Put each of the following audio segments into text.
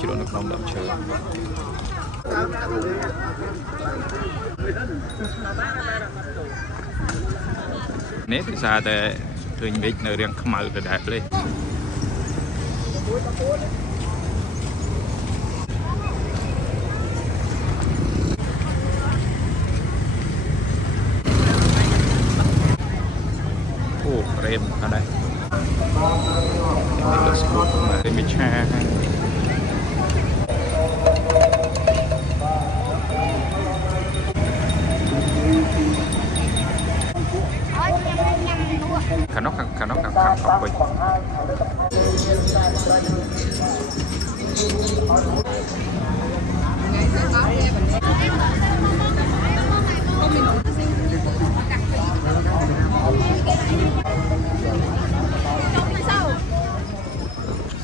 ជ្រក់នៅក្នុងដើមឈើនេះគឺសារតែឃើញមេឃនៅរាងខ្មៅដដែលទេអូរ៉េមអត់ដែរនេះទៅស្ពុកមកមីឆាខាងនោះខាងពេញ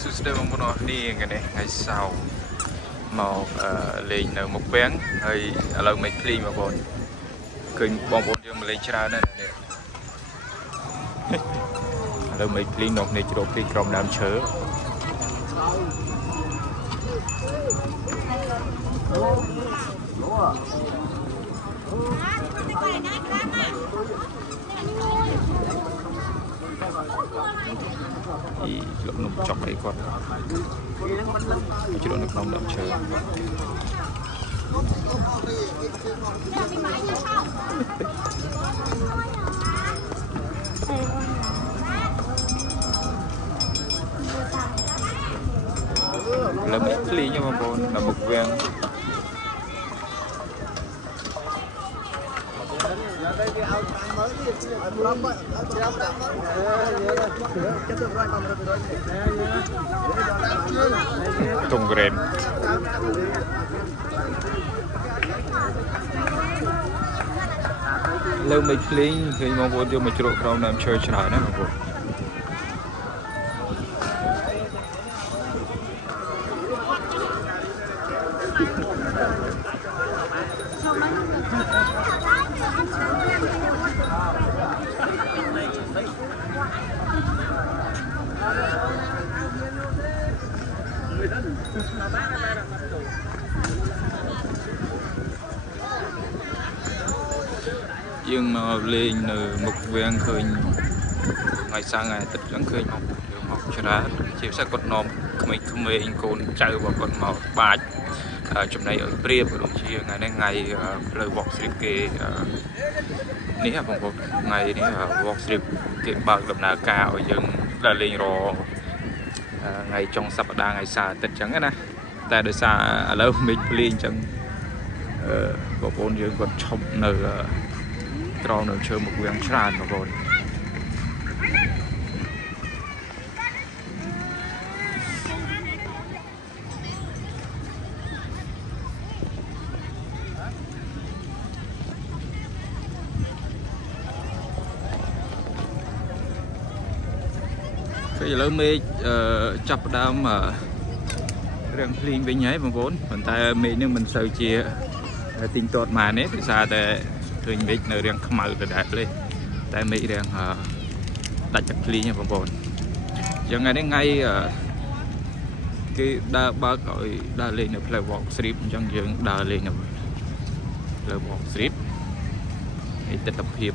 សួស្តីបងប្អូននេះថ្ងៃសៅរ៍មកលេងនៅមុខវាំងហើយឥឡូវមិនភ្លីបងប្អូនឃើញបងប្អូនយើងមកលេងច្រើនណាស់នេះឥឡូវមិនភ្លីនៅនេះជ្រោកទីក្រុមដើមឈើលោកនំចុកអីគាត់ជ្រោកនៅក្នុងដើមឈើលើមិនភ្លីទេបងប្អូននៅមុខវាំងតុងក្រែមលើមិនភ្លីឃើញបងប្អូនយកមកជ្រក់ក្រោមដើមឈើច្រើនណាបងប្អូនយើងមកលេងនៅមុខវាំងឃើញថ្ងៃសៅរ៍ថ្ងៃអាទិត្យហ្នឹងឃើញមកច្រើនជាពិសេសគាត់នាំក្មេងៗកូនចៅរបស់គាត់មកបាច់ចំណីឲ្យព្រៀបដូចជាថ្ងៃនេះថ្ងៃផ្លូវវ៉កស្រីបគេនេះបងប្អូនថ្ងៃនេះវ៉កស្រីបគេបើកដំណើរការឲ្យយើងដើរលេងរថ្ងៃចុងសប្តាហ៍ថ្ងៃសៅរ៍អាទិត្យអញ្ចឹងណាតែដោយសារឥឡូវមេឃភ្លៀងអញ្ចឹងបងប្អូនយើងគាត់ឈប់នៅក្រោមនៅឈើមុខវាំងច្រើនបងប្អូនឥឡូវមេឃចាប់ផ្ដើមរាំងភ្លៀងវិញហើយបងប្អូនប៉ុន្តែមេឃនេះមិនសូវជាទីងទាត់មកនេះដោយសារតែឃើញមេឃនៅរាងខ្មៅដដែលទេតែមេឃរាងដាច់ទឹកភ្លៀងហ្នឹងបងប្អូនយ៉ាងថ្ងៃនេះថ្ងៃគេដើរបើកឲ្យដើរលេងនៅផ្លូវ Walk Street អញ្ចឹងយើងដើរលេងនៅផ្លូវ Walk Street ហើយទិដ្ឋភាព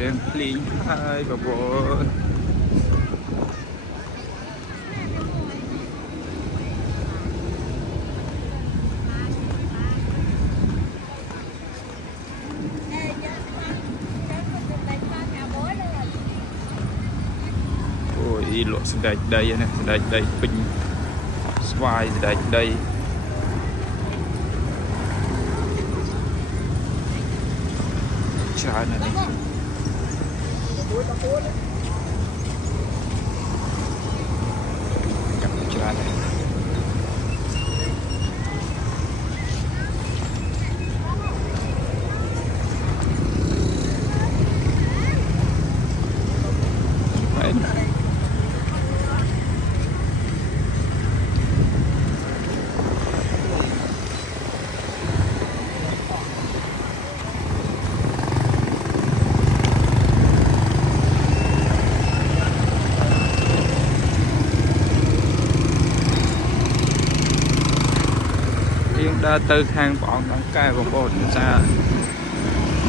រៀងភ្លៀងហើយបងប្អូនអូយលក់សណ្តែកដីណាសណ្តែកដីពេញស្វាយសណ្តែកដីច្រើនណាស់នេះ ច្រើនដែរដើរទៅខាងបងអង្គអង្គការបងប្អូនថា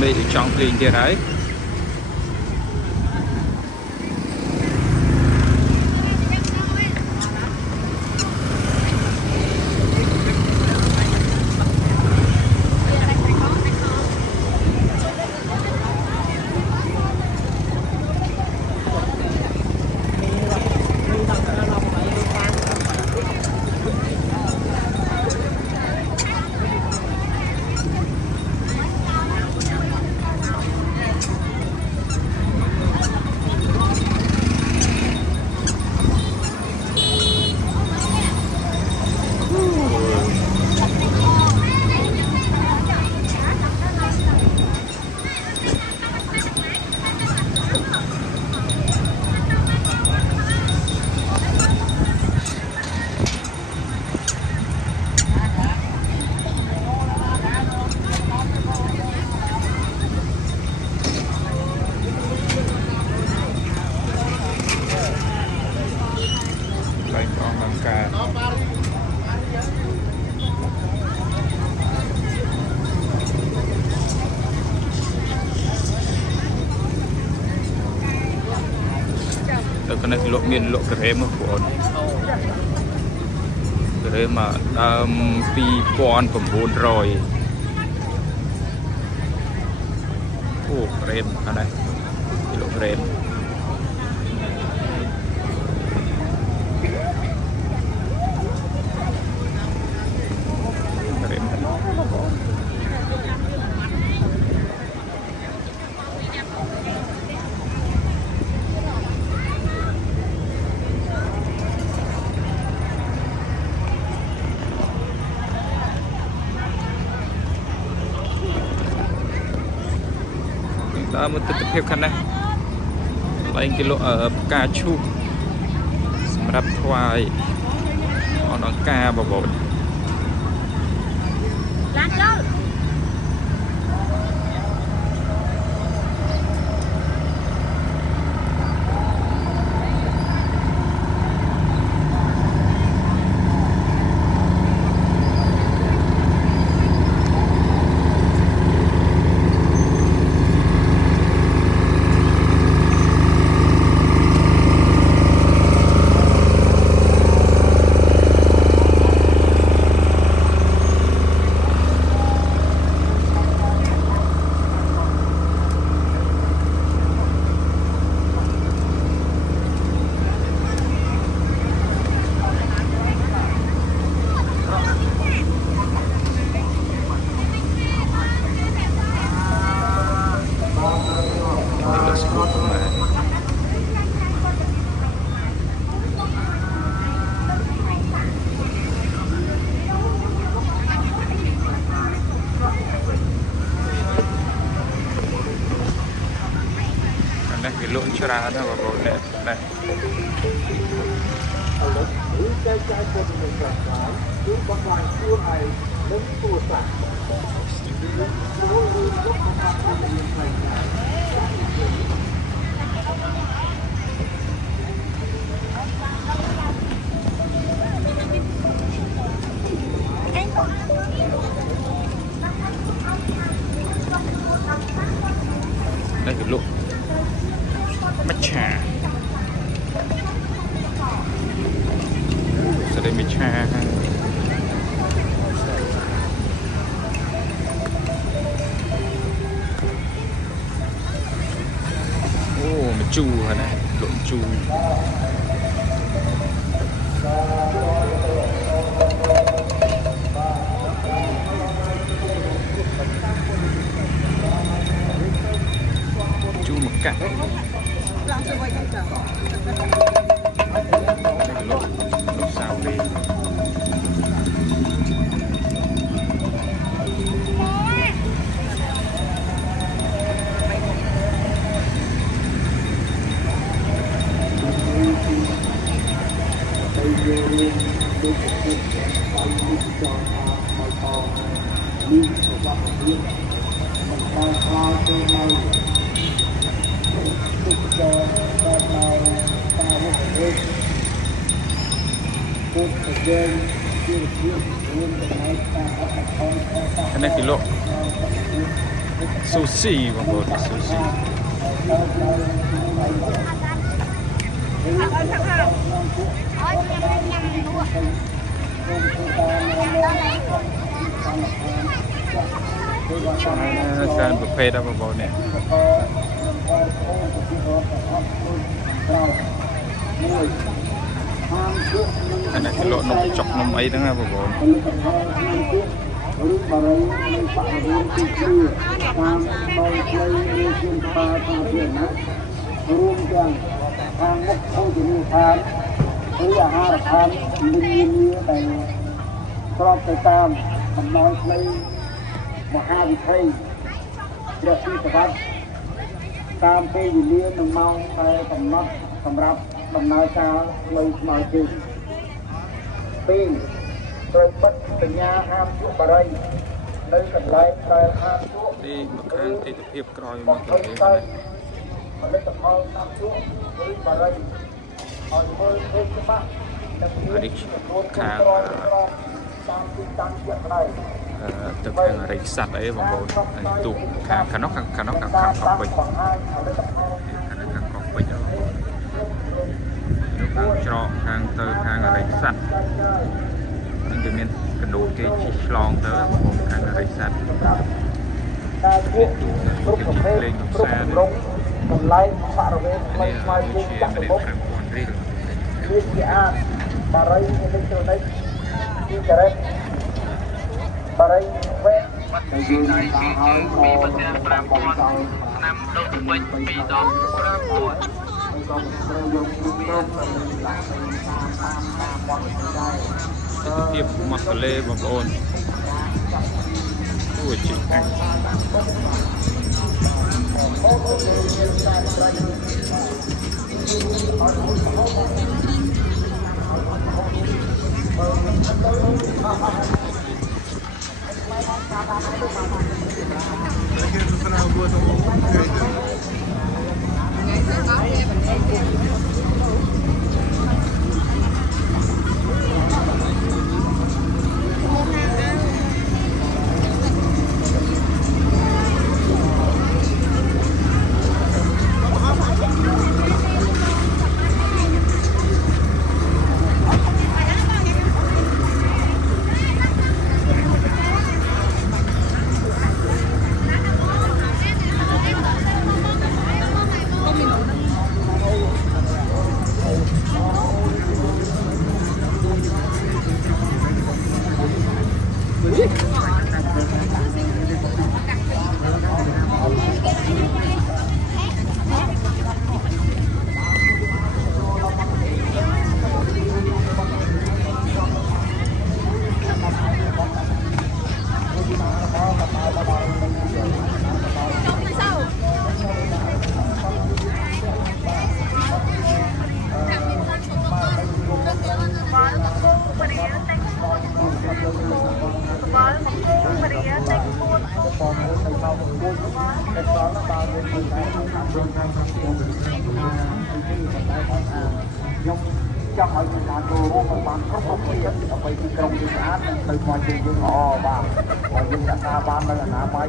មេចង់ភ្លេងទៀតហើយទៅកណ្នេះលោកមានលោកក្រែមបងប្អូនក្រែមដើម2900អូក្រែមអានេះលោកក្រែមដើរមើលទិដ្ឋភាពខាងនេះឡើងគីឡូផ្កាឈូកសម្រាប់ថ្វាយអនអង្គការបងប្អូនឡានចូលវាលក់ច្រើនណាស់បងប្អូននេះនេះឥឡូវនេះចែកចាយព័ត៌មានខ្លះៗគឺបង្ហាញខ្លួនឯងនិងទូរស័ព្ទចូលឬយកមកព័ត៌មានខ្លះៗនេះវាលក់มัชชาสวัสดีมัชชาโอ้มันจูฮะนะหลงจูจูหมึกกะ សាវរីនេះគេលក់ស៊ូស៊ីបងប្អូនស៊ូស៊ីច្រើនប្រភេទបងប្អូននេះអានេះគេលក់នំចុកនំអីហ្នឹងណាបងប្អូនឬបរិយានៃបរិយាទីគឺតាមដោយផ្លូវនៃជាបាសាធារណៈរួមទាំងខាងមុខភោជនីយដ្ឋានឬអាហារដ្ឋានមានដែលស្របទៅតាមអំណោយផ្លូវមហាវិថីព្រះទីសវត្តតាមពេលវេលានិងម៉ោងដែលកំណត់សម្រាប់ដំណើរការផ្លូវស្មៅជើង2ត្រូវបិទសញ្ញាហាមជក់បារីនៅកន្លែងដែលហាមជក់នេះមកខាងទិដ្ឋភាពក្រោយមកទៅនេះផលិតផលតាមជក់ឬបារីឲ្យមើលឃើញច្បាស់នេះខាងតាមទីតាំងជាក់ស្ដែងទៅខាងរិចស័ព្ទអីបងប្អូនទូខាងនោះខាងកោះពេជ្រខាងកោះពេជ្រខាងច្រកខាងទៅខាងរិចស័ព្ទនឹងវាមានកណ្ដូលគេជិះឆ្លងទៅបងប្អូនខាងរិចស័ព្ទការជួបគ្រប់ប្រភេទគ្រប់រងតម្លៃបរិវេណថ្មីថ្មីជាចាក់មុខវាជាអាចបារីអេឡិចត្រូនិកទីការ៉េតបារីវេតែយើងតាមហើយពីប្រទេស5000ឆ្នាំដុតពេជ្រពីដង5ពួតក៏ត្រូវយកគ្រប់គ្រងតាមមកដែរភាពមកកលេបងប្អូនគួរជិះអាំងខ្ញុំចង់ឲ្យមានការចូលរួមឲ្យបានគ្រប់គ្នាដើម្បីទីក្រុងវាស្អាតនិងទៅមកជាយើងល្អបាទហើយយើងរក្សាបាននៅអនាម័យ